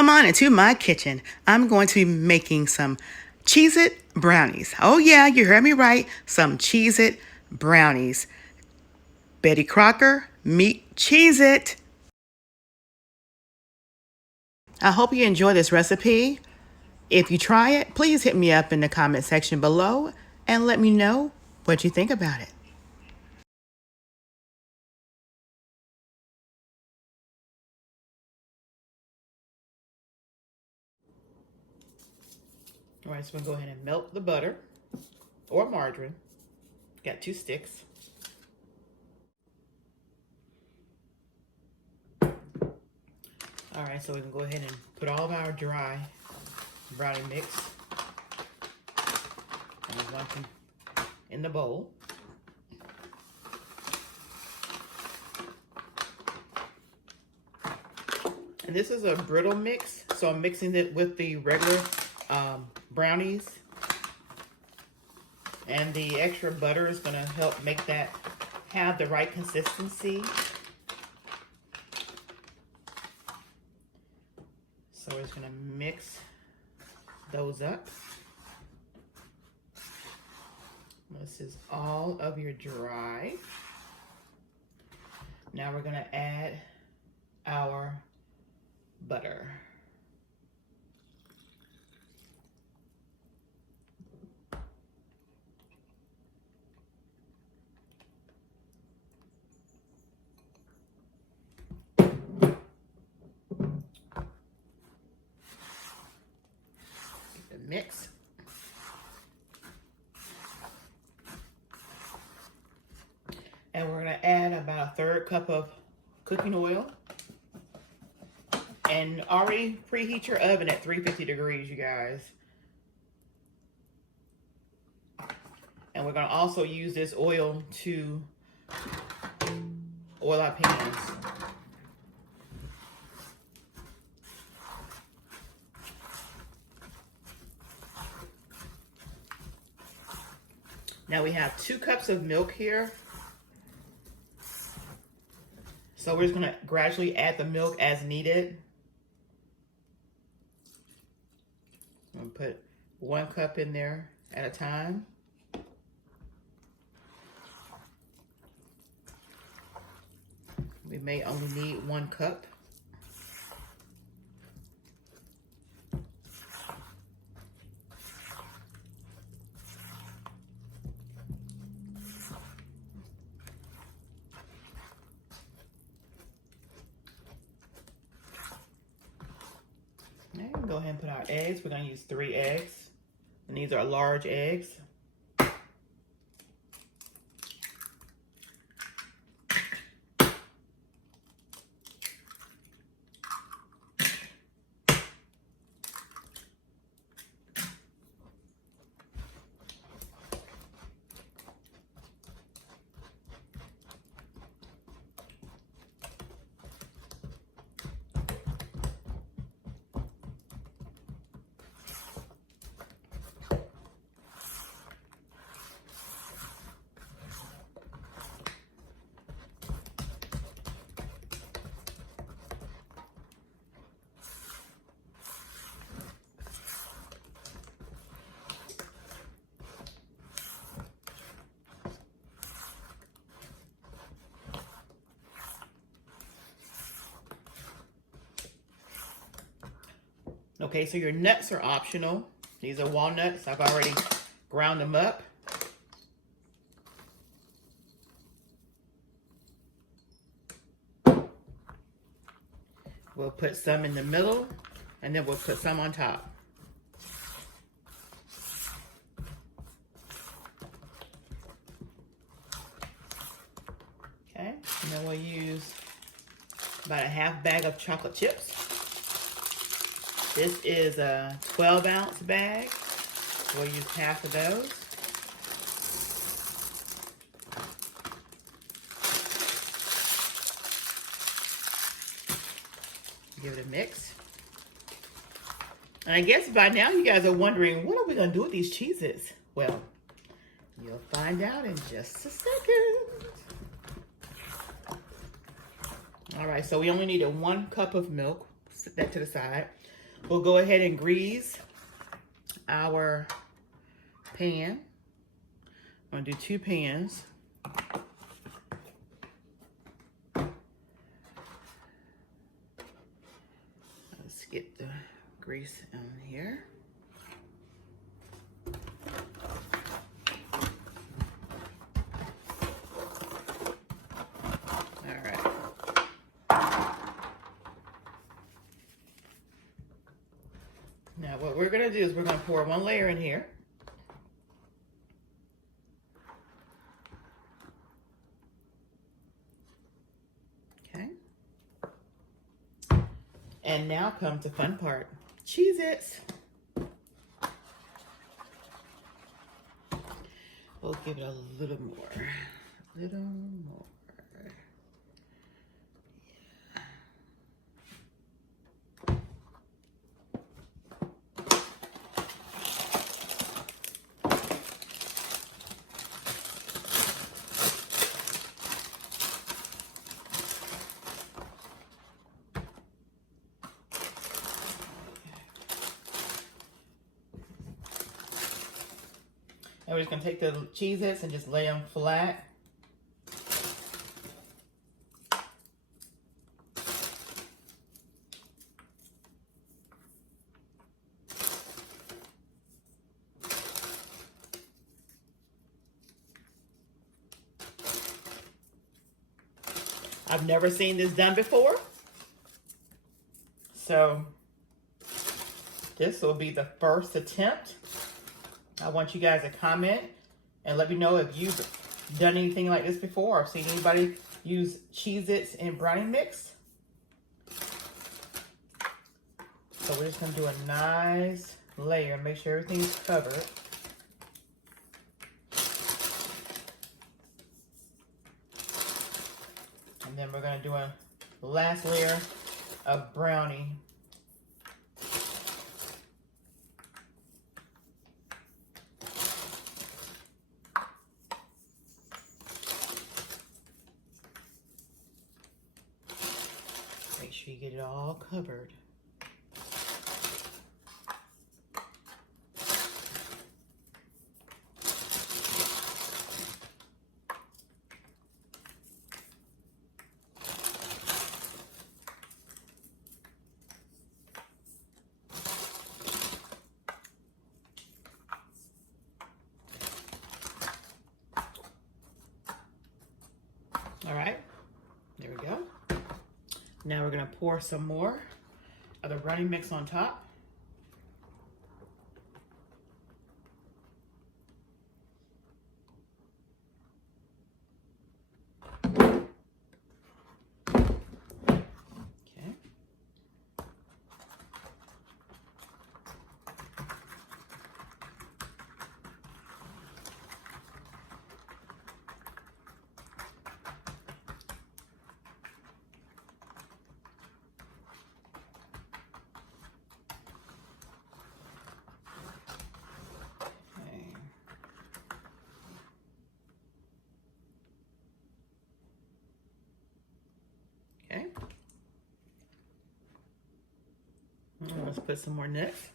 Come on into my kitchen. I'm going to be making some Cheez-It Brownies. Oh yeah, you heard me right. Some Cheez-It Brownies. Betty Crocker, meet Cheez-It. I hope you enjoy this recipe. If you try it, please hit me up in the comment section below and let me know what you think about it. All right, so I'm going to go ahead and melt the butter or margarine. Got 2 sticks. All right, so we can go ahead and put all of our dry brownie mix in the bowl. And this is a brittle mix, so I'm mixing it with the regular brownies. And the extra butter is going to help make that have the right consistency. So we're just going to mix those up. This is all of your dry. Now we're going to add our butter. Mix. And we're going to add about a 1/3 cup of cooking oil. And already preheat your oven at 350 degrees, you guys. And we're going to also use this oil to oil our pans. Now we have 2 cups of milk here. So we're just going to gradually add the milk as needed. I'm going to put 1 cup in there at a time. We may only need 1 cup. Okay, go ahead and put our eggs. We're going to use 3 eggs. And these are large eggs. Okay, so your nuts are optional. These are walnuts. I've already ground them up. We'll put some in the middle, and then we'll put some on top. Okay, and then we'll use about a 1/2 bag of chocolate chips. This is a 12-ounce bag. We'll use 1/2 of those. Give it a mix. And I guess by now you guys are wondering, what are we going to do with these Cheez-Its? Well, you'll find out in just a second. All right, so we only needed 1 cup of milk. set that to the side. We'll go ahead and grease our pan. I'm gonna do 2 pans. Let's get the grease on here. All right. Now what we're gonna do is we're gonna pour 1 layer in here. Okay. And now comes the fun part. Cheez-Its. We'll give it a little more. A little more. And we're just going to take the Cheez-Its and just lay them flat. I've never seen this done before. So this will be the first attempt. I want you guys to comment and let me know if you've done anything like this before or seen anybody use Cheez-Its in brownie mix. So we're just going to do a nice layer. Make sure everything's covered. And then we're going to do a last layer of brownie. Make sure you get it all covered. All right, there we go. Now we're gonna pour some more of the brownie mix on top. Okay. Okay. Let's put some more nuts.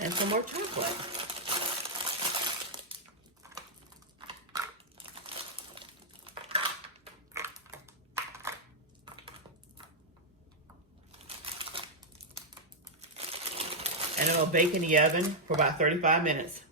And some more chocolate. And it'll bake in the oven for about 35 minutes.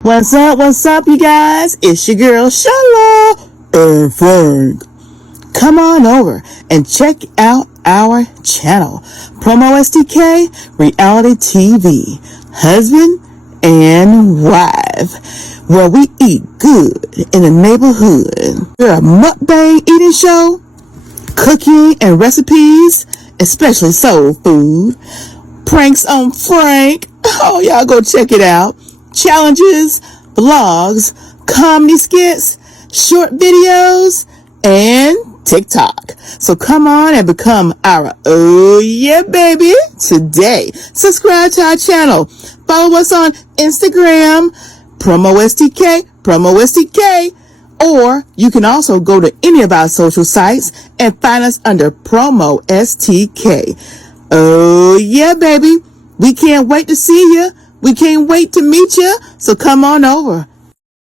What's up, you guys? It's your girl, Sheila and Frank. come on over and check out our channel, PromoSTK Reality TV, husband and wife, where we eat good in the neighborhood. We're a mukbang eating show, cooking and recipes, especially soul food, pranks on Frank. Oh, y'all go check it out. Challenges, vlogs, comedy skits, short videos, and TikTok. So come on and become our oh yeah baby today. Subscribe to our channel. Follow us on Instagram, PromoSTK, or you can also go to any of our social sites and find us under PromoSTK. Oh yeah baby. We can't wait to see you. We can't wait to meet you. So come on over